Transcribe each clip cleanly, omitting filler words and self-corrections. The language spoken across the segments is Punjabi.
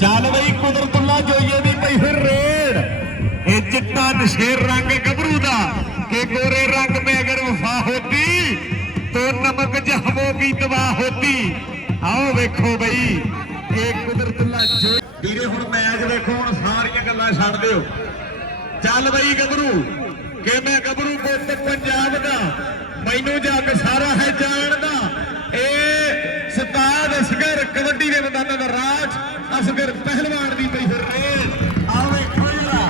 ਚੱਲ ਬਈ ਕੁਦਰਤੁੱਲਾ ਜੋਈਏ ਦੀ ਪਈ ਫਿਰ ਰੇਡ। ਇਹ ਚਿੱਟਾ ਨਸ਼ੇਰ रंग गबरू दा के गोरे रंग में अगर वफा होती तो नमक जहमों की दवा होती। आओ वेखो बई ये कुदरतुल्ला जोई ਵੀਰੇ ਹੁਣ ਮੈਚ ਵੇਖੋ ਹੁਣ ਸਾਰੀਆਂ ਗੱਲਾਂ ਛੱਡ ਦਿਓ। ਚੱਲ ਬਈ ਗੱਭਰੂ ਕਿ ਮੈਂ ਗੱਭਰੂ ਪੁੱਤ ਪੰਜਾਬ ਦਾ ਮੈਨੂੰ ਜੱਗ ਸਾਰਾ ਹੈ ਜਾਣਦਾ। ਇਹ ਸਤਾਦ ਅਸਗਰ ਕਬੱਡੀ ਦੇ ਮੈਦਾਨਾਂ ਦਾ ਰਾਜ ਅਸਗਰ ਪਹਿਲਵਾਨ ਦੀ ਪਈ ਫਿਰ ਰੇਡ। ਆਹ ਵੇਖੋ ਜਰਾ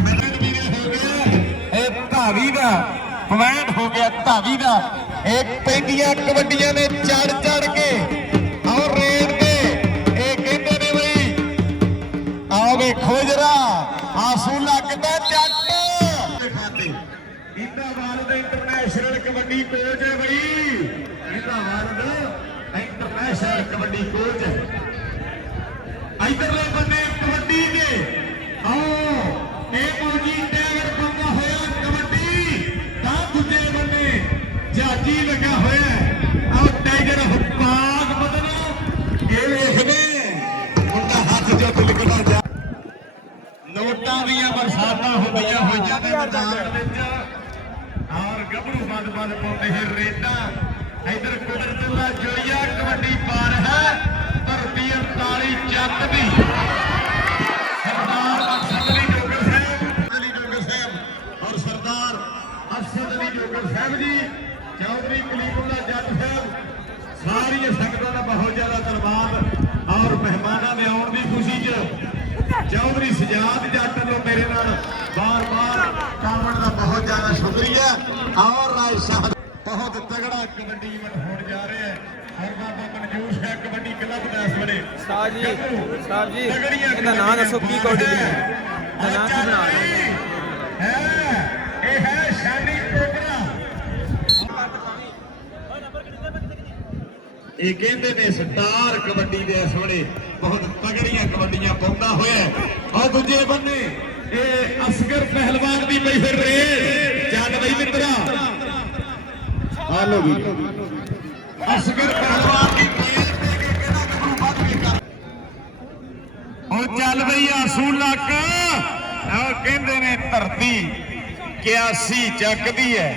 ਮੈਦਾਨ ਵੀਰੇ ਹੋ ਗਿਆ ਇਹ ਧਾਵੀ ਦਾ ਪੁਆਇੰਟ ਹੋ ਗਿਆ ਧਾਵੀ ਦਾ। ਇਹ ਪੈਂਦੀਆਂ ਕਬੱਡੀਆਂ ਨੇ ਚੜ ਚੜ ਕੇ ਔਰ ਰੇਡ ਦੇ ਇਹ ਕਹਿੰਦੇ ਨੇ ਬਈ ਆਹ ਵੇਖੋ ਜਰਾ ਆਸੂ ਲੱਗਦਾ ਜੱਟ ਖਾਤੇ। ਇੰਦਾ ਵਾਲਦ ਇੰਟਰਨੈਸ਼ਨਲ ਕਬੱਡੀ ਕੋਚ ਹੈ ਬਈ। ਇੰਦਾ ਵਾਲਦ ਇੰਟਰਨੈਸ਼ਨਲ ਕਬੱਡੀ ਕੋਚ ਹੈ। ਇਧਰਲੇ ਬੰਨੇ ਕਬੱਡੀ ਦੇ ਆਓ ਇਹ ਮੌਜੀ ਟਾਇਰ ਪਾਉਂਦਾ ਹੋਇਆ ਕਬੱਡੀ ਤਾਂ ਦੂਜੇ ਬੰਨੇ ਜਾਜੀ ਲੱਗਾ ਹੋਇਆ ਆਓ ਟਾਈਗਰ ਹੱਪਾਗ ਬਦਲੋ ਇਹ ਵੇਖਦੇ ਮੁੰਡਾ ਹੱਥ ਜੋ ਲਿਖਦਾ ਜਾ। ਨੋਟਾਂ ਦੀਆਂ ਬਰਸਾਤਾਂ ਹੁੰਦੀਆਂ ਹੋਈਆਂ ਨੇ ਮੈਦਾਨ ਵਿੱਚ ਔਰ ਗੱਭਰੂ ਬੰਦ ਪਾਉਂਦੇ ਹੈ ਰੇਡਾਂ। ਇਧਰ ਕੁਦਰਤੁੱਲਾ ਜੋਈਆ ਕਬੱਡੀ ਪਾ ਰਿਹਾ ਧਰਤੀ 48 ਜੱਟ ਦੀ ਸਰਦਾਰ ਅਰਸ਼ਦ ਅਲੀ ਜੋਗਰ ਸਾਹਿਬ ਔਰ ਸਰਦਾਰ ਅਰਸ਼ਦ ਅਲੀ ਜੋਗਰ ਸਾਹਿਬ ਜੀ ਚੌਧਰੀ ਕਲੀਮੁੱਲਾ ਜੱਟ ਸਾਹਿਬ ਸਾਰੀਆਂ ਸੰਗਤਾਂ ਦਾ ਬਹੁਤ ਜ਼ਿਆਦਾ ਧੰਨਵਾਦ ਔਰ ਮਹਿਮਾਨਾਂ ਦੇ ਆਉਣ ਦੀ ਖੁਸ਼ੀ 'ਚ ਚੌਧਰੀ ਸਜਾਦ ਜੱਟ ਵੱਲੋਂ ਮੇਰੇ ਨਾਲ ਬਾਰ-ਬਾਰ ਕਾਮਣ ਦਾ ਬਹੁਤ ਜ਼ਿਆਦਾ ਸ਼ੁਕਰੀਆ। ਔਰ ਰਾਏ ਸ਼ਾਹ ਬਹੁਤ ਤਗੜਾ ਕਬੱਡੀ ਇਵੈਂਟ ਹੋਣ ਜਾ ਰਿਹਾ ਹੈ ਔਰ ਬਾਬਾ ਮਨਜੂਰ ਹੈ ਕਬੱਡੀ ਕਲੱਬ ਦਾ ਇਸ ਵੇਲੇ ਸਾਹਿਬ ਜੀ ਇਹਦਾ ਨਾਮ ਦੱਸੋ ਕੀ ਕਬੱਡੀ ਦਾ ਨਾਮ ਕੀ ਬਣਾ ਹੈ ਇਹ ਹੈ ਸ਼ਾਨੀ ਕੋਬਰਾ। ਇਹ ਕਹਿੰਦੇ ਨੇ ਸਟਾਰ ਕਬੱਡੀ ਦੇ ਇਸ ਵੇਲੇ ਬਹੁਤ ਤਗੜੀਆਂ ਕਬੱਡੀਆਂ ਪਾਉਂਦਾ ਹੋਇਆ ਔਰ ਦੂਜੇ ਬੰਨੇ ਇਹ ਅਸਗਰ ਪਹਿਲਵਾਨ ਦੀ ਪਈ ਫਿਰ ਰੇਡ। ਚੱਲ ਬਈ ਮਿੱਤਰਾ ਆ ਲੋ ਵੀ ਅਸਗਰ ਪਹਿਲਵਾਨ ਦੀ ਰੇਡ ਤੇ ਕਿਹੜਾ ਗੱਭਰੂ ਵੱਧ ਕੇ ਕਰ ਉਹ ਚੱਲ ਬਈ ਆਸੂ ਲੱਕ ਉਹ ਕਹਿੰਦੇ ਨੇ ਧਰਤੀ 81 ਚੱਕਦੀ ਹੈ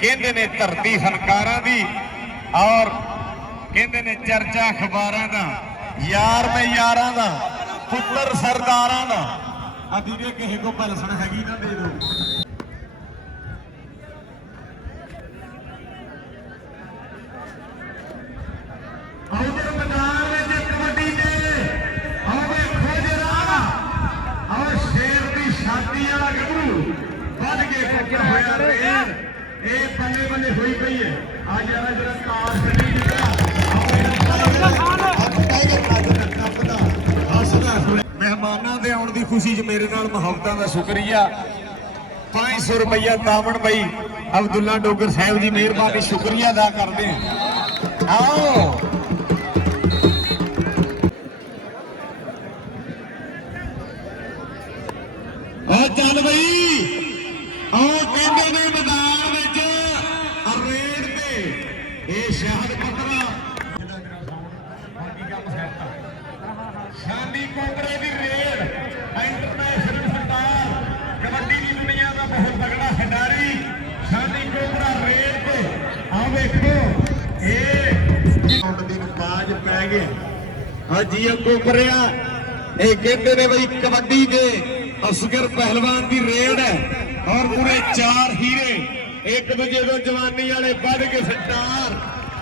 ਕਹਿੰਦੇ ਨੇ ਧਰਤੀ ਫਨਕਾਰਾਂ ਦੀ ਔਰ ਕਹਿੰਦੇ ਨੇ ਚਰਚਾ ਅਖਬਾਰਾਂ ਦਾ ਯਾਰ ਮੈਂ ਯਾਰਾਂ ਦਾ ਪੁੱਤਰ ਸਰਦਾਰਾਂ ਦਾ ਆ ਵੀਰੇ ਕਿਸੇ ਕੋ ਭਲਸਣ ਹੈਗੀ ਨਾ ਦੇ ਦੋ। ਆਉਦਰ ਮੈਦਾਨ ਵਿੱਚ ਕਬੱਡੀ ਦੇ ਆਓ ਵੇਖੋ ਜਰਾ ਆਓ ਸ਼ੇਰ ਦੀ ਛਾਤੀ ਵਾਲਾ ਗੱਭਰੂ ਵੱਧ ਕੇ ਟੱਕਰ ਹੋਇਆ ਰੇਡ। ਇਹ ਬੱਲੇ ਬੱਲੇ ਹੋਈ ਪਈ ਹੈ ਆ ਜਿਹੜਾ ਕਾਰ ਛੱਡੀ ਜਿਹੜਾ ਮਹਿਮਾਨਾਂ ਦੇ ਆਉਣ ਦੀ ਖੁਸ਼ੀ 'ਚ ਮੇਰੇ ਨਾਲ ਮੁਹੱਬਤਾਂ ਦਾ ਸ਼ੁਕਰੀਆ। 500 ਰੁਪਈਆ ਤਾਮਣ ਬਈ ਅਬਦੁੱਲਾ ਡੋਗਰ ਸਾਹਿਬ ਜੀ ਮਿਹਰਬਾਨੀ ਸ਼ੁਕਰੀਆ ਅਦਾ ਕਰਦੇ ਹਾਂ। ਆਓ ਆ ਚੱਲ ਬਈ ਆਓ ਕਹਿੰਦੇ ਨੇ ਮੈਦਾਨ ਵਿੱਚ ਰੇਡ ਤੇ ਇਹ ਸ਼ਹਿਦ ਪੱਤਰਾ ਸ਼ਾਨੀ ਕੋਬਰੇ ਦੀ ਰੇਡ ਇੰਟਰਨੈਸ਼ਨਲ ਸਰਦਾਰ ਕਬੱਡੀ ਦੀ ਦੁਨੀਆ ਦਾ ਬਹੁਤ ਤਗੜਾ ਖਿਡਾਰੀ ਸ਼ਾਨੀ ਕੋਬਰਾ ਰੇਡ ਤੇ ਆ ਵੇਖੋ ਇਹ ਦੀ ਬਾਜ ਪੈ ਗਏ ਆ ਜੀ ਕੋਬਰਿਆ। ਇਹ ਕਹਿੰਦੇ ਨੇ ਬਈ ਕਬੱਡੀ ਦੇ ਅਸਗਰ ਪਹਿਲਵਾਨ ਦੀ ਰੇਡ ਹੈ ਔਰ ਪੂਰੇ 4 ਹੀਰੇ ਇੱਕ ਦੂਜੇ ਤੋਂ ਜਵਾਨੀ ਵਾਲੇ ਵੱਧ ਕੇ ਸਟਾਰ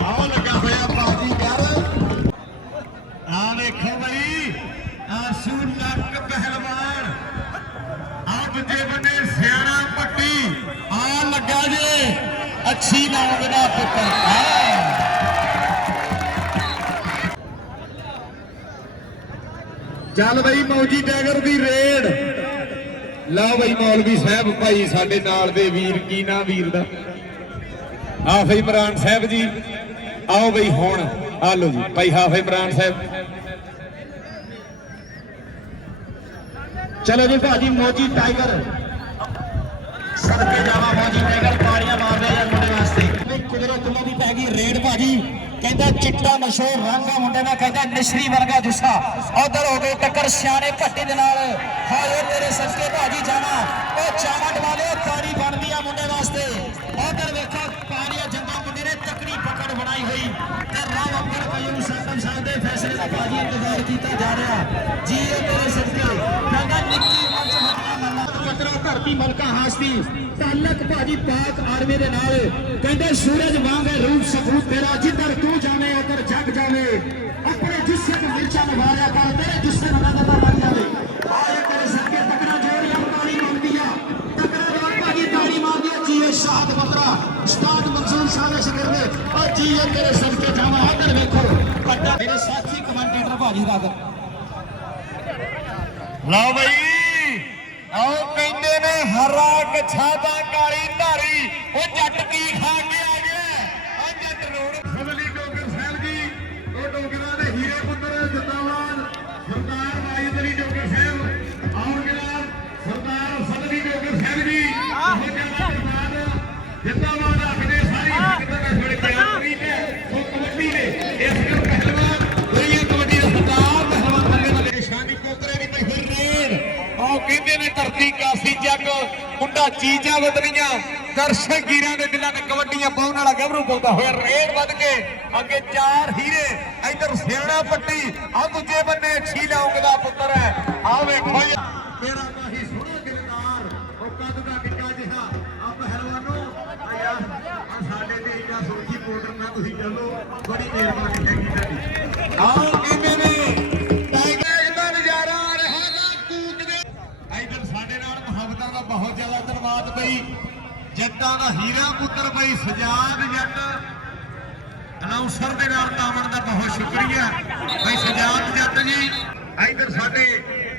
ਆਹ ਲੱਗਾ ਹੋਇਆ ਬਾਜੀ ਕਰ ਆ ਵੇਖੋ ਬਈ ਆਸੂ ਲੱਕ ਪਹਿਲਵਾਨ ਆ ਦੂਜੇ ਬੰਨੇ ਸਿਆਣਾ ਪੱਟੀ ਆ ਲੱਗਾ ਜੇ ਅੱਛੀ ਨਾਮ ਦਾ ਪੁੱਤਰ ਚੱਲ ਬਈ ਮੌਜੀ ਟਾਈਗਰ ਦੀ ਰੇਡ। ਲਓ ਬਈ ਮੌਲਵੀ ਸਾਹਿਬ ਭਾਈ ਸਾਡੇ ਨਾਲ ਦੇ ਵੀਰ ਕੀ ਨਾਂ ਵੀਰ ਦਾ ਹਾਫਿਜ਼ ਇਮਰਾਨ ਸਾਹਿਬ ਜੀ ਆਓ ਬਈ ਹੁਣ ਆ ਲਓ ਜੀ ਭਾਈ ਹਾਫਿਜ਼ ਇਮਰਾਨ ਸਾਹਿਬ। ਚਲੋ ਜੀ ਭਾਜੀ ਮੌਜੀ ਟਾਈਗਰ ਸਦਕੇ ਜਾਵਾ ਮੌਜੀ ਟਾਈਗਰ ਤਾੜੀਆਂ ਮਾਰਦੇ ਆ ਤੁਹਾਡੇ ਵਾਸਤੇ। ਕੁਦਰਤ ਦੀ ਪੈ ਗਈ ਰੇਡ ਭਾਜੀ ਕਹਿੰਦਾ ਚਿੱਟਾ ਮਸ਼ਹੂਰ ਰੰਗਾ ਮੁੰਡੇ ਦਾ ਕਹਿੰਦਾ ਮਿਸ਼ਰੀ ਵਰਗਾ ਜੁੱਸਾ ਉਧਰ ਹੋ ਗਈ ਟੱਕਰ ਸਿਆਣੇ ਭੱਟੀ ਦੇ ਨਾਲ ਹਾਏ ਤੇਰੇ ਸਸਕੇ ਭਾਜੀ ਜਾਣਾ ਉਹ ਚਾਵਾ ਡਵਾਲੇ ਤਾਰੀ ਬਣਦੀ ਆ ਮੁੰਡੇ ਵਾਸਤੇ ਉਧਰ ਵੇਖੋ ਪਾਰੀਆ ਜੰਗਾ ਮੁੰਡੇ ਨੇ ਤਕੜੀ ਪਕੜ ਬਣਾਈ ਹੋਈ ਤੇ ਰਾਹ ਅੰਦਰ ਕਯੂਮ ਸਾਹਿਬ ਸਾਹਿਬ ਦੇ ਫੈਸਲੇ ਦਾ ਭਾਜੀ ਇੰਤਜ਼ਾਰ ਕੀਤਾ ਜਾ ਰਿਹਾ ਜੀ ਇਹ ਤੇਰੇ ਸਸਕੇ ਕਹਿੰਦਾ ਨਿੱਕੀ ਮੰਚ ਹੱਥਾਂ ਮੱਲਾ ਕਤਰਾ ਧਰਤੀ ਮਲਕਾ ਹਾਸਤੀ ਤਾਲਕ ਭਾਜੀ ਪਾਕ ਆਰਮੀ ਦੇ ਨਾਲ ਕਹਿੰਦੇ ਸੂਰਜ ਵਾਂਗ ਰੂਪ ਸਬੂਤ ਤੇਰਾ ਜਿੱਧਰ ਤੂੰ ਜਾਵੇਂ ਉਧਰ ਜਗ ਜਾਵੇ ਆਪਣੇ ਜਿੱਸੇ ਨੂੰ ਮਿਰਚਾਂ ਨਵਾਰਿਆ ਕਰ ਤੇਰੇ ਜਿੱਸੇ ਨੂੰ ਨਜ਼ਰ ਲੱਗ ਜਾਵੇ ਆਏ ਤੇਰੇ ਸਦਕੇ ਤਕੜਾ ਜੋੜੀਆਂ ਤਾਲੀ ਮੰਗਦੀ ਆ ਤਕੜਾ ਜੋੜ ਭਾਜੀ ਤਾਲੀ ਮਾਰਦੀ ਆ ਜੀ ਇਹ ਸ਼ਾਹਦ ਬਤਰਾ ਉਸਤਾਦ ਮਨਸੂਰ ਸ਼ਾਹ ਦੇ ਸ਼ਾਗਿਰਦ ਉਹ ਜੀ ਇਹ ਤੇਰੇ ਸਦਕੇ ਜਾਵਾਂ ਉਧਰ ਵੇਖੋ ਵੱਡਾ ਮੇਰੇ ਸਾਥੀ ਕਮੈਂਟੇਟਰ ਭਾਜੀ ਰਾਗਤ ਲਓ ਬਈ ਆਓ ਕਹਿੰਦੇ ਨੇ ਹਰਾ ਕੱਛਾ ਦਾ ਕਾਲੀ ਧਾਰੀ ਉਹ ਜੱਟ ਕੀ ਖਾ ਕੇ ਆ ਗਿਆ ਆ ਜੱਟ ਰੋਡ ਫਜ਼ਲੀ ਡੋਗਰ ਸਾਹਿਬ ਜੀ ਉਹ ਡੋਗਰਾਂ ਦੇ ਹੀਰੇ ਪੁੱਤਰ ਜਿੰਦਾਬਾਦ ਸਰਦਾਰ ਵਾਹਿਦਰੀ ਡੋਗਰ ਸਾਹਿਬ ਆਉਣ ਜਨਾਬ ਸਰਦਾਰ ਫਜ਼ਲੀ ਡੋਗਰ ਸਾਹਿਬ ਜੀ ਉਹ ਜਿੰਦਾਬਾਦ ਆਖਦੇ ਸਾਰੀ ਸੰਗਤਾਂ ਦਾ ਬੜੇ ਪਿਆਰ ਵੀ ਨੇ ਉਹ ਕਬੱਡੀ ਨੇ ਇਸ ਨੂੰ ਪਹਿਲਵਾਨ ਦੁਨੀਆ ਕਬੱਡੀ ਦਾ ਸਰਦਾਰ ਪਹਿਲਵਾਨ ਥੱਲੇ ਵਾਲੇ ਸ਼ਾਨੀ ਕੋਕਰੇ ਦੀ ਪਹਿਰ ਰੇਡ ਆਹ ਕਹਿੰਦੇ ਨੇ ਧਰਤੀ ਕਾਸੀ ਜੱਗ ਮੁੰਡਾ ਚੀਜ਼ਾਂ ਬਦਲੀਆਂ ਦਰਸ਼ਕ ਗੀਰਾਂ ਦੇ ਦਿਲਾਂ ਨੇ ਕਬੱਡੀਆਂ ਪਾਉਣ ਵਾਲਾ ਗੱਭਰੂ ਪਾਉਂਦਾ ਹੋਇਆ ਰੇਡ ਵੱਧ ਕੇ ਅੱਗੇ 4 ਹੀਰੇ ਇਧਰ ਸਿਆਣਾ ਪੱਟੀ ਆ ਦੂਜੇ ਬੰਨੇ ਅੱਛੀ ਲੌਂਗ ਦਾ ਪੁੱਤਰ ਹੈ ਆ ਵੇਖੋ ਮੇਰਾ ਕਾਹੀ ਸੋਹਣਾ ਕਿਰਦਾਰ ਉਹ ਕੱਦ ਦਾ ਨਿੱਕਾ ਜਿਹਾ ਆ ਪਹਿਲਵਾਨੋ ਆ ਸਾਡੇ ਤੇ ਇੰਨਾ ਸੁਰਖੀ ਪਾਊਡਰ ਨਾ ਤੁਸੀਂ ਚੱਲੋ ਬੜੀ ਮਿਹਰਬਾਨੀ ਹੈਗੀ ਤੁਹਾਡੀ ਆਹ ਕਹਿੰਦੇ ਨੇ ਬਹੁਤ ਜ਼ਿਆਦਾ ਧੰਨਵਾਦ ਬਈ ਜੱਟਾਂ ਦਾ ਹੀਰਾ ਪੁੱਤਰ ਬਈ ਸਜਾਦ ਜੱਟ ਅਨਾਉਂਸਰ ਦੇ ਨਾਲ ਤਾਵਣ ਦਾ ਬਹੁਤ ਸ਼ੁਕਰੀਆ ਬਈ ਸਜਾਦ ਜੱਟ ਜੀ ਇਧਰ ਸਾਡੇ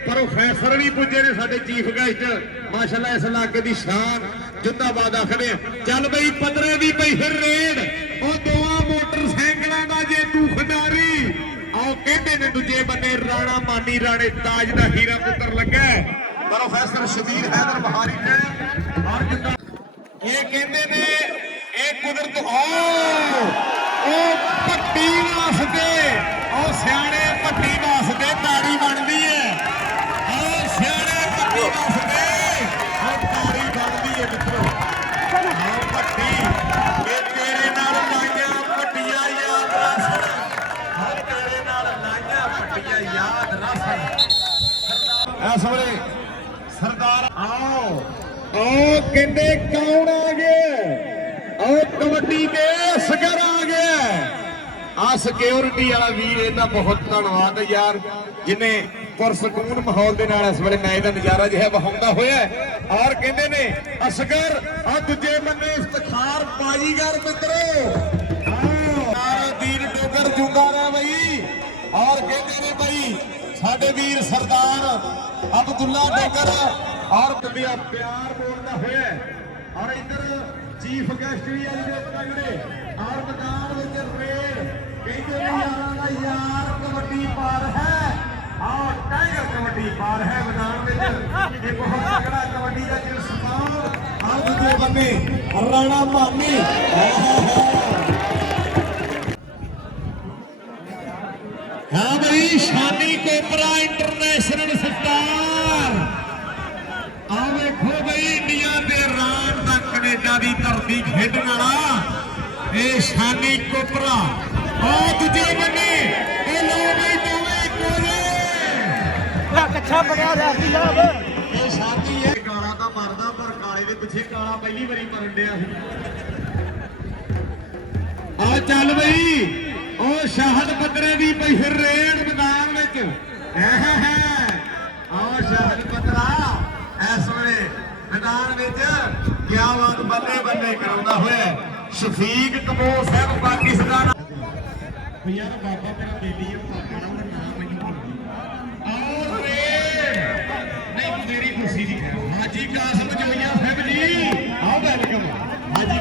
ਪ੍ਰੋਫੈਸਰ ਵੀ ਪੁੱਜੇ ਨੇ ਸਾਡੇ ਚੀਫ ਗੈਸਟ ਮਾਸ਼ਾਅੱਲਾ ਇਸ ਇਲਾਕੇ ਦੀ ਸ਼ਾਨ ਜਿੰਦਾਬਾਦ ਆਖਦੇ ਚੱਲ ਬਈ ਪਤਰੇ ਦੀ ਪਈ ਫਿਰ ਰੇਡ ਉਹ ਦੋਵਾਂ ਮੋਟਰਸਾਈਕਲਾਂ ਦਾ ਜੇ ਤੂੰ ਖਿਡਾਰੀ ਆਓ ਕਹਿੰਦੇ ਨੇ ਦੂਜੇ ਬੰਨੇ ਰਾਣਾ ਮਾਨੀ ਰਾਣੇ ਤਾਜ ਦਾ ਹੀਰਾ ਪੁੱਤਰ ਲੱਗਾ ਪ੍ਰੋਫੈਸਰ ਸ਼ਬੀਰ ਹੈਦਰ ਬਹਾਰੀ ਨੇ ਔਰ ਜਿੱਦਾਂ ਇਹ ਕਹਿੰਦੇ ਨੇ ਇਹ ਕੁਦਰਤ ਉਹ ਪੱਟੀ ਵਾਸਤੇ ਉਹ ਸਿਆਣੇ ਪੱਟੀ ਵਾਸਤੇ ਤਾੜੀ ਬਣਦੀ ਹੈ ਉਹ ਸਿਆਣੇ ਪੱਟੀ ਵਾਸਤੇ ਉਹ ਤਾੜੀ ਬਣਦੀ ਹੈ ਮਿੱਤਰੋ ਉਹ ਪੱਟੀ ਇਹ ਤੇਰੇ ਨਾਲ ਲਾਈਆਂ ਪੱਟੀਆਂ ਯਾਦ ਰੱਖ ਹਰ ਤੇਰੇ ਨਾਲ ਲਾਈਆਂ ਪੱਟੀਆਂ ਯਾਦ ਰੱਖ ਇਸ ਵੇਲੇ ਸਰਦਾਰ ਆਓ ਉਹ ਕਹਿੰਦੇ ਕੌਣ ਆ ਗਿਆ ਉਹ ਕਬੱਡੀ ਦੇ ਅਸਗਰ ਆ ਗਿਆ ਆ ਸਿਕਿਉਰਿਟੀ ਵਾਲਾ ਵੀਰ ਇਹਦਾ ਬਹੁਤ ਧੰਨਵਾਦ ਯਾਰ ਜਿਨੇ ਪੁਰਸਕੂਨ ਮਾਹੌਲ ਦੇ ਨਾਲ ਇਸ ਵੇਲੇ ਮੈਚ ਦਾ ਨਜ਼ਾਰਾ ਜਿਹਾ ਵਹਾਉਂਦਾ ਹੋਇਆ ਔਰ ਕਹਿੰਦੇ ਨੇ ਅਸਗਰ ਆ ਦੂਜੇ ਬੰਨੇ ਇਫਤਖਾਰ ਬਾਜੀਗਰ ਮਿੱਤਰੋ ਆਹ ਵੀਰ ਡੋਗਰ ਜੁੰਦਾ ਰਿਹਾ ਬਈ ਔਰ ਕਹਿੰਦੇ ਨੇ ਬਈ ਸਾਡੇ ਵੀਰ ਸਰਦਾਰ ਅਬਦੁੱਲਾ ਡੋਗਰ ਔਰ ਕਬੀਆ ਪਿਆਰ ਬੋਲਦਾ ਹੋਇਆ ਔਰ ਇੱਧਰ ਚੀਫ ਗੈਸਟ ਵੀ ਅੱਜ ਦੇ ਤਗੜੇ ਔਰ ਮੈਦਾਨ ਵਿੱਚ ਰੇਡ ਕਹਿੰਦੇ ਨੇ ਯਾਰਾਂ ਦਾ ਯਾਰ ਕਬੱਡੀ ਪਾਰ ਹੈ ਆਹ ਟਾਈਗਰ ਕਬੱਡੀ ਪਾਰ ਹੈ ਮੈਦਾਨ ਵਿੱਚ ਇਹ ਬਹੁਤ ਤਗੜਾ ਕਬੱਡੀ ਦਾ ਜਲਸਾ ਔਰ ਦੂਜੇ ਬੰਨੇ ਰਾਣਾ ਮਾਨੀ ਹਾਂ ਬਈ ਸ਼ਾਨੀ ਕੋਪਰਾ ਇੰਟਰਨੈਸ਼ਨਲ ਸਟਾਰ ਆ ਵੇਖੋ ਬਈ ਇੰਡੀਆ ਦੇ ਰਾਣ ਦਾ ਕੈਨੇਡਾ ਦੀ ਧਰਤੀ ਖੇਡਣ ਵਾਲਾ ਇਹ ਸ਼ਾਨੀ ਕੋਪਰਾ ਉਹ ਦੂਜੇ ਬੰਨੇ ਇਹ ਲੋ ਬਈ ਦੋਵੇਂ ਕੋਲੇ ਕੱਛਾ ਬੜਿਆ ਰਿਹਾ ਸੀ ਸਾਹਿਬ ਇਹ ਸ਼ਾਨੀ ਹੈ ਗਾਲਾਂ ਤਾਂ ਮਾਰਦਾ ਪਰ ਕਾਲੇ ਦੇ ਪਿੱਛੇ ਕਾਲਾ ਪਹਿਲੀ ਵਾਰੀ ਮਰਨ ਡਿਆ ਸੀ ਆ ਚੱਲ ਬਈ ਉਹ ਸ਼ਾਹਦ ਪੱਤਰੇ ਦੀ ਪਈ ਫਿਰ ਰੇਡ ਮੈਦਾਨ ਵਿੱਚ ਆਹ ਸ਼ਾਹਦ ਪੱਤਰਾ ਇਸ ਵੇਲੇ ਮੈਦਾਨ ਵਿੱਚ ਕਿਆ ਬਾਤ ਬੱਲੇ ਬੱਲੇ ਕਰਾਉਂਦਾ ਹੋਇਆ ਸ਼ਫੀਕ ਕਬੂਰ ਸਾਹਿਬ ਪਾਕਿਸਤਾਨ ਯਾਰ ਬਾਬਾ ਤੇਰਾ ਬੇਲੀ ਹੈ ਪਾਪਾ ਦਾ ਨਾਮ ਮੈਨੂੰ ਭੁੱਲ ਗਿਆ ਔਰ ਰੇਡ ਨਹੀਂ ਮੇਰੀ ਖੁਸ਼ੀ ਦੀ ਹਾਜੀ ਕਾਸਮ ਜੋਈਆ ਸਾਹਿਬ ਜੀ ਆਹ ਵੈਲਕਮ ਹਾਜੀ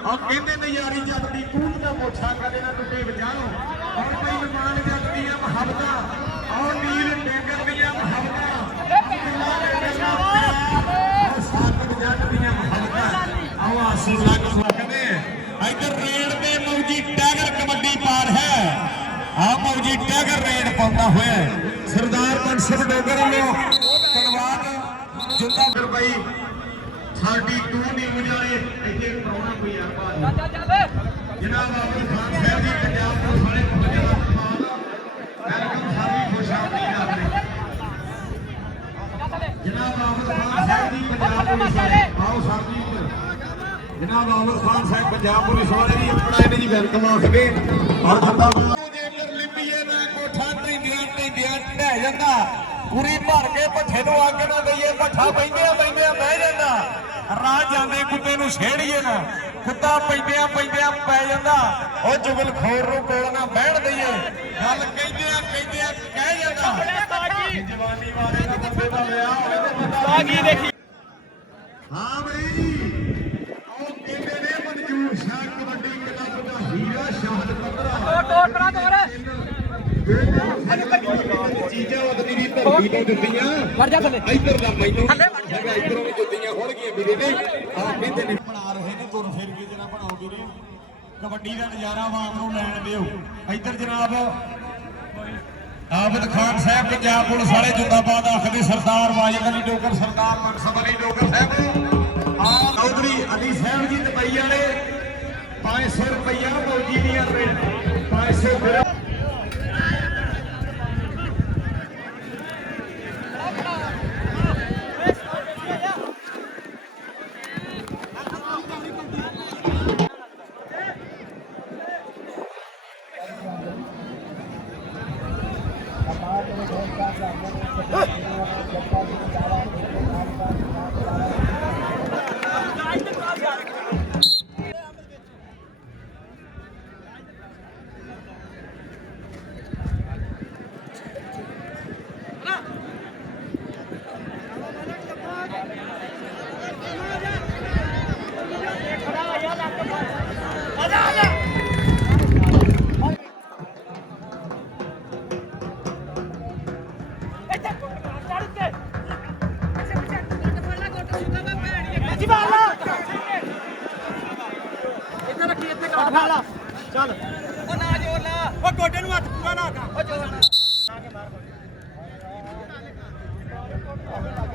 ਔਰ ਕਹਿੰਦੇ ਨਜ਼ਾਰੀ ਜੱਟ ਦੀ ਕੂਦ ਦਾ ਮੋਛਾ ਕਦੇ ਨਾ ਟੁੱਟੇ ਵਜਾਓ ਔਰ ਕੋਈ ਨਿਮਾਨ ਜੱਟ ਦੀਆਂ ਮੁਹੱਬਤਾਂ ਔਰ ਨੀਲ ਟੇਕਰ ਦੀਆਂ ਮੁਹੱਬਤਾਂ ਔਰ ਸਾਤਕ ਜੱਟ ਦੀਆਂ ਮੁਹੱਬਤਾਂ ਆਓ ਆਸੂ ਲੱਗ ਸਕਦੇ ਇੱਧਰ ਰੇਡ ਦੇ ਮੌਜੀ ਟਾਈਗਰ ਕਬੱਡੀ ਲਓ ਜੀ ਟਾਈਗਰ ਰੇਡ ਪਾਉਂਦਾ ਹੋਇਆ ਸਰਦਾਰ ਮਨਸਬ ਡੋਗਰ ਵੱਲੋਂ ਧੰਨਵਾਦ ਜਿੰਦਾ ਫਿਰ ਬਾਈ 32 ਨਿਊਜ਼ ਵਾਲੇ ਇੱਥੇ ਕਰਾਉਣਾ ਕੋਈ ਆ ਜਨਾਬ ਆਬੂ ਖਾਨ ਸਾਹਿਬ ਜੀ ਪੰਜਾਬ ਪੁਲਿਸ ਵਾਲੇ ਪੰਜਾਬ ਵੈਲਕਮ ਸਾਡੀ ਖੁਸ਼ਾਮਦੀ ਕਰਦੇ ਜਨਾਬ ਆਬੂ ਖਾਨ ਸਾਹਿਬ ਜੀ ਪੰਜਾਬ ਪੁਲਿਸ ਵਾਲੇ ਆਓ ਸਰ ਜੀ ਜਨਾਬ ਆਬੂ ਖਾਨ ਸਾਹਿਬ ਪੰਜਾਬ ਪੁਲਿਸ ਵਾਲੇ ਵੀ ਆਪਣਾ ਇਹਨੇ ਜੀ ਵੈਲਕਮ ਆਖਦੇ ਔਰ ਬੰਦਾ ਜੇਕਰ ਲਿਪੀਏ ਨਾ ਕੋਠਾ ਢਿੰਡਿਆਂ ਢਹਿ ਜਾਂਦਾ ਪੂਰੀ ਭਰ ਕੇ ਭੱਠੇ ਨੂੰ ਅੱਗ ਨਾ ਦਈਏ ਭੱਠਾ ਪੈਂਦਿਆਂ ਬਹਿ ਜਾਂਦਾ ਰਾਹ ਜਾਂਦੇ ਕੁੱਤੇ ਨੂੰ ਛੇੜੀਏ ਨਾ ਕੁੱਤਾ ਪੈਂਦਿਆਂ ਪੈ ਜਾਂਦਾ ਉਹ ਚੁਗਲਖੋਰ ਨੂੰ ਕੋਲ ਨਾ ਬਹਿਣ ਦਈਏ ਗੱਲ ਕਹਿੰਦਿਆਂ ਕਹਿ ਜਾਂਦਾ ਜਵਾਨੀ ਵਾਲੇ ਦਾ ਬੰਦੇ ਦਾ ਵਿਆਹ ਹੋਵੇ ਤੇ ਬੰਦਾ ਦੇਖੀ ਹਾਂ ਬਈ ਉਹ ਕਹਿੰਦੇ ਨੇ ਮਨਜੂਰ ਸ਼ਾਹ ਕਬੱਡੀ ਕਲੱਬ ਦਾ ਹੀਰਾ ਸ਼ਾਹਦ ਪੱਤਰਾ ਚੀਜ਼ਾਂ ਉਹਦੀ ਦੀ ਧਰਤੀ ਤੋਂ ਦਿੱਤੀਆਂ ਇੱਧਰ ਦਾ ਮੈਨੂੰ ਹੈਗਾ ਇੱਧਰੋਂ ਵੀ ਦਿੱਤੀਆਂ ਹੋਣਗੀਆਂ ਵੀਰੇ ਨੇ ਆ ਕਹਿੰਦੇ ਨੇ ਬਣਾ ਰਹੇ ਨੇ ਤੁਰ ਫਿਰ ਕੇ ਜਿਹੜਾ ਬਣਾਓ ਵੀਰੇ ਕਬੱਡੀ ਦਾ ਨਜ਼ਾਰਾ ਵਾਂਗ ਨੂੰ ਲੈਣ ਦਿਓ ਇੱਧਰ ਜਨਾਬ ਆਬਦ ਖਾਨ ਸਾਹਿਬ ਪੰਜਾਬ ਪੁਲਿਸ ਵਾਲੇ ਜਿੰਦਾਬਾਦ ਆਖਦੇ ਸਰਦਾਰ ਵਾਜਦ ਅਲੀ ਡੋਗਰ ਸਰਦਾਰ ਮਨਸਬ ਅਲੀ ਡੋਗਰ ਸਾਹਿਬ ਆ ਚੌਧਰੀ ਅਲੀ ਸਾਹਿਬ ਜੀ ਦੁਬਈ ਵਾਲੇ 500 ਰੁਪਇਆ ਮੌਜੀ ਦੀਆਂ ਰੇਟ 500 ਚੱਲ ਉਹ ਨਾ ਜੋਰ ਲਾ ਉਹ ਗੋਡੇ ਨੂੰ ਹੱਥ ਪੂਰਾ ਲਾ ਉਹ ਜੋਰ ਲਾ ਕੇ ਮਾਰ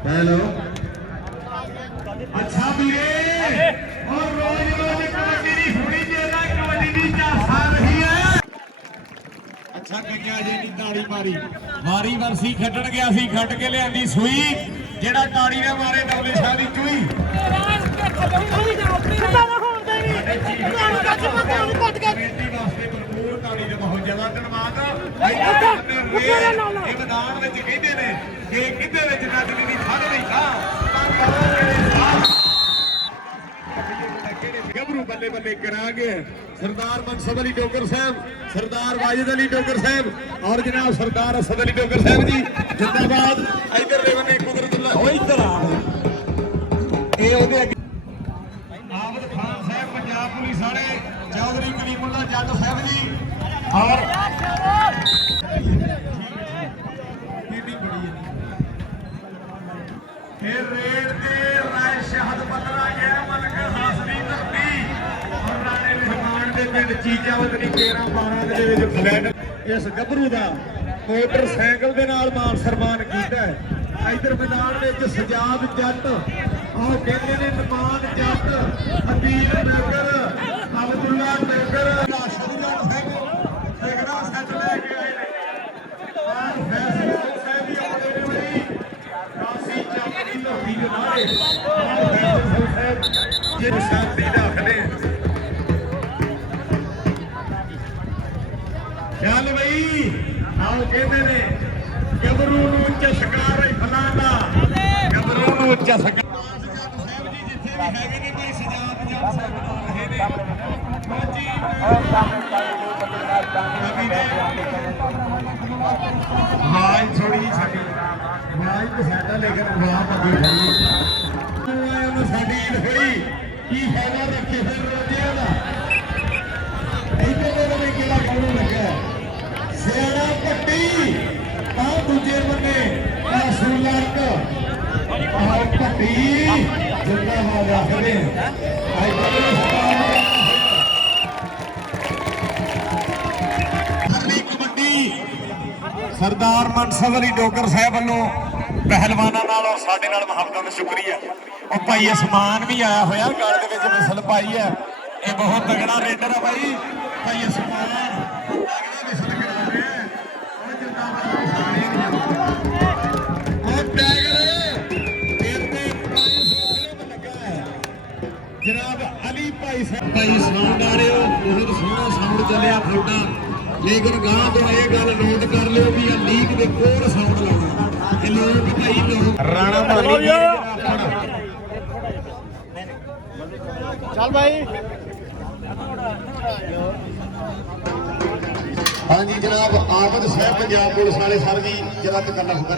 हेलो अच्छा ਵੀਰੇ और रोज कबड्डी ਦੀ ਹੁਣੀ ਜਿਹੜਾ ਕਬੱਡੀ ਦੀ ਝਾਸਾ ਰਹੀ ਹੈ ਅੱਛਾ ਕਿਹਾ ਜੇ ਨਹੀਂ ਤਾੜੀ ਮਾਰੀ ਵਰਸੀ ਖੱਟਣ ਗਿਆ ਸੀ ਖੱਟ ਕੇ ਲਿਆਂਦੀ ਸੂਈ ਜਿਹੜਾ ਤਾੜੀ ਦੇ ਮਾਰੇ ਡਬਲੇ ਸ਼ਾਹ ਦੀ ਚੂਈ ਕਮੇਟੀ ਵਾਸਤੇ ਭਰਪੂਰ ਤਾੜੀ ਦਾ ਬਹੁਤ ਜ਼ਿਆਦਾ ਧੰਨਵਾਦ ਇਹ ਮੈਦਾਨ ਵਿੱਚ ਕਹਿੰਦੇ ਨੇ ਕਿ ਕਿਤੇ ਵਿੱਚ ਨੱਚਦੀ ਨਹੀਂ ਫੜ ਨਹੀਂ ਤਾਂ ਗੱਭਰੂ ਬੱਲੇ ਬੱਲੇ ਕਰਾਂਗੇ ਸਰਦਾਰ ਮਨਸਬ ਅਲੀ ਡੋਗਰ ਸਾਹਿਬ ਸਰਦਾਰ ਵਾਜਦ ਅਲੀ ਡੋਗਰ ਸਾਹਿਬ ਔਰ ਜਨਾਬ ਸਰਦਾਰ ਅਸਦ ਅਲੀ ਡੋਗਰ ਸਾਹਿਬ ਜੀ ਜਿੰਦਾਬਾਦ ਇਧਰ ਰੇਵਨੇ ਕੁਦਰਤੁੱਲਾ ਹੋ ਇੱਧਰ ਆ ਇਹ ਉਹਦੇ ਅੱਗੇ ਆਬਦ ਖਾਨ ਸਾਹਿਬ ਪੰਜਾਬ ਪੁਲਿਸ ਵਾਲੇ ਚੌਧਰੀ ਕਰੀਮੁੱਲਾ ਜੱਟ ਸਾਹਿਬ ਜੀ ਔਰ ਇਹ ਰੇਡ ਤੇ ਰਾਏ ਸ਼ਹਾਦ ਪਤਰਾ ਗਿਆ ਮਲਕ ਹਾਸਨੀ ਧਰਤੀ ਔਰ ਰਾਣੇ ਮਹਿਮਾਨ ਦੇ ਪਿੰਡ ਚੀਜ਼ਾਵਤ ਦੀ 13-12 ਦੇ ਵਿੱਚ ਫਲੈਟ ਇਸ ਗੱਭਰੂ ਦਾ ਮੋਟਰਸਾਈਕਲ ਦੇ ਨਾਲ ਮਾਨ ਸਨਮਾਨ ਕੀਤਾ ਹੈ ਇਧਰ ਮੈਦਾਨ ਵਿੱਚ ਸਜਾਦ ਜੱਟ ਔਰ ਕਹਿੰਦੇ ਨੇ ਨਮਾਨ ਜੱਟ ਹਬੀਬ ਨਗਰ ਅਬਦੁੱਲਾ ਨਗਰ ਸ਼ਾਹਜਾਨ ਸਿੰਘ ਸਿਗਰਾ ਸੱਚ ਲੈ ਕੇ ਆਏ ਨੇ ਆਹ ਫੈਸਲਾ ਸਾਹਿਬ ਵੀ ਆਉਂਦੇ ਨੇ ਬਈ ਕਾਸੀ ਚੱਕ ਦੀ ਲੋਹੀ ਦੇ ਨਾਲੇ ਫੈਸਲਾ ਸਾਹਿਬ ਜੇ ਸ਼ਾਂਤੀ ਰੱਖਦੇ ਚੱਲ ਬਈ ਆਓ ਕਹਿੰਦੇ ਨੇ ਗੱਭਰੂ ਨੂੰ ਚਸਕਾ ਰਾਈਫਲਾਂ ਦਾ ਗੱਭਰੂ ਨੂੰ ਚਸਕਾ ਹੈਗੇ ਨੇ ਭਾਈ ਸਜਾਦ ਜੱਟ ਸਾਹਿਬ ਨਾਲ ਰਹੇ ਨੇ ਮਾਜੀ ਆਵਾਜ਼ ਥੋੜੀ ਜਿਹੀ ਸਾਡੀ ਆਵਾਜ਼ ਤੇ ਸਾਡਾ ਲੇਕਿਨ ਆਵਾਜ਼ ਅੱਗੇ ਖੜੀ ਉਹਨੂੰ ਸਾਡੀ ਈਦ ਹੋਈ ਕੀ ਫਾਇਦਾ ਰੱਖੇ ਫਿਰ ਰੋਜਿਆਂ ਦਾ ਇੱਥੇ ਦੇ ਕਿਹੜਾ ਕੋਲ ਲੱਗਾ ਸਿਆਣਾ ਪੱਟੀ ਆ ਦੂਜੇ ਬੰਨੇ ਰਸੂਲਕ ਆਹ ਪੱਟੀ ਜਿੰਦਾਬਾਦ ਰੱਖਦੇ ਹਰਲੀ ਕਬੱਡੀ ਸਰਦਾਰ ਮਨਸਬ ਅਲੀ ਡੋਗਰ ਸਾਹਿਬ ਵੱਲੋਂ ਪਹਿਲਵਾਨਾਂ ਨਾਲ ਔਰ ਸਾਡੇ ਨਾਲ ਮੁਹੱਬਤਾਂ ਦਾ ਸ਼ੁਕਰੀਆ। ਉਹ ਭਾਈ ਅਸਮਾਨ ਵੀ ਆਇਆ ਹੋਇਆ, ਗਲ ਦੇ ਵਿੱਚ ਮਿਸਲ ਪਾਈ ਹੈ, ਇਹ ਬਹੁਤ ਤਗੜਾ ਰੇਡਰ ਆ ਬਾਈ। ਭਾਈ ਅਸਮਾਨ ਤਗੜਾ ਮਿਸਲ ਕਰਾ ਰਿਹਾ ਹੈ। ਉਹ ਜਿੰਦਾਬਾਦ ਸਾਰੇ ਉਹ ਟਾਈਗਰ ਤੇਰੇ ਤੇ 500 ਫਿਲਮ ਲੱਗਾ ਹੈ ਜਨਾਬ ਅਲੀ ਭਾਈ ਸਾਹਿਬ। ਭਾਈ ਸਾਊਂਡ ਆ ਰਹੇ ਹੋ, ਬਹੁਤ ਸੋਹਣਾ ਸਾਊਂਡ ਚੱਲਿਆ ਤੁਹਾਡਾ, ਲੇਕਿਨ ਗਾਂ ਤੋਂ ਇਹ ਗੱਲ ਨੋਟ ਕਰ ਲਿਓ ਵੀ ਆ ਲੀਕ ਦੇ ਕੋਲ ਸਾਊਂਡ ਲਾਉਣਾ। ਇਹ ਲੋਕ ਭਾਈ ਲੋਕ ਰਾਣਾ ਮਾਲੀ ਚੱਲ ਭਾਈ। ਹਾਂਜੀ ਜਨਾਬ ਆਮਦ ਸਾਹਿਬ ਪੰਜਾਬ ਪੁਲਿਸ ਵਾਲੇ ਸਰ ਜੀ ਜਰਾ ਤਕੱਲਫ ਕਰੇ।